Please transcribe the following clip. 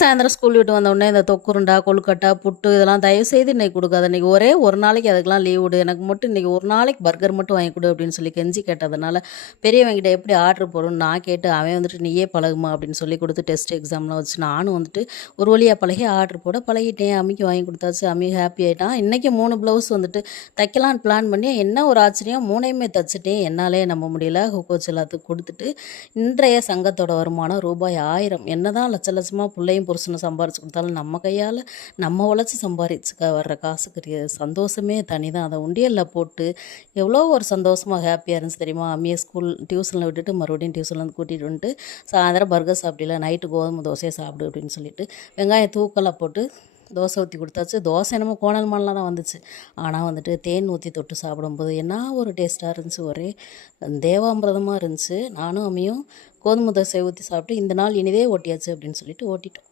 சாயந்தரம் ஸ்கூல் விட்டு வந்தோடனே இந்த தொக்குருண்டா, கொழுக்கட்டை, புட்டு இதெல்லாம் தயவுசெய்து இன்னைக்கு குடுக்காத. இன்னைக்கு ஒரே ஒரு நாளைக்கு அதுக்கெல்லாம் லீவ் விடு. எனக்கு மட்டும் இன்னைக்கு ஒரு நாளைக்கு பர்கர் மட்டும் வாங்கி குடு அப்படின்னு சொல்லி கெஞ்சி கேட்டதுனால, பெரியவன்கிட்ட எப்படி ஆர்டர் போடுன்னு நான் கேட்டு, அவன் வந்துட்டு நீயே பழகுமா அப்படின்னு சொல்லி கொடுத்து டெஸ்ட் எக்ஸாம்லாம் வச்சு நானும் வந்துட்டு ஒரு வழியா பழகி ஆர்டர் போட பழகிட்டேன். அம்மிக்கு வாங்கி கொடுத்தாச்சு. அம்மி ஹாப்பி ஆயிட்டான். இன்னைக்கு 3 ப்ளவுஸ் வந்துட்டு தைக்கலான்னு பிளான் பண்ணி, என்ன ஒரு ஆச்சரியம் 3யுமே தச்சுட்டேன். என்னாலே நம்ப முடியல. ஹுக் எல்லாத்துக்கும் கொடுத்துட்டு, இன்றைய சங்கத்தோட வருமானம் ரூபாய் 1000. என்னதான் லட்ச லட்சமாக பிள்ளையும் புருஷனும் சம்பாரிச்சு கொடுத்தாலும் நம்ம கையால் நம்ம உழைச்சி சம்பாரிச்சுக்க வர்ற காசுக்கு சந்தோஷமே தனி தான். அதை உண்டியலில் போட்டு எவ்வளோ ஒரு சந்தோஷமாக ஹாப்பியாக இருந்துச்சு தெரியுமா. அம்மியை ஸ்கூல் டியூஷனில் விட்டுட்டு மறுபடியும் டியூஷன்லேருந்து கூட்டிகிட்டு வந்துட்டு சாயந்தரம் பர்கர் சாப்பிடல, நைட்டு கோதுமை தோசையை சாப்பிடு அப்படின்னு சொல்லிட்டு வெங்காயம் தூக்கலாக போட்டு தோசை ஊற்றி கொடுத்தாச்சு. தோசை என்னமோ கோணல் மண்ணெலாம் தான் வந்துச்சு. ஆனால் வந்துட்டு தேன் ஊற்றி தொட்டு சாப்பிடும்போது என்ன ஒரு டேஸ்ட்டாக இருந்துச்சு. ஒரே தேவாமிரதமாக இருந்துச்சு. நானும் அம்மியும் கோதுமை தோசை ஊற்றி சாப்பிட்டு இந்த நாள் இனிதே ஓட்டியாச்சு அப்படின்னு சொல்லிட்டு ஓட்டிட்டோம்.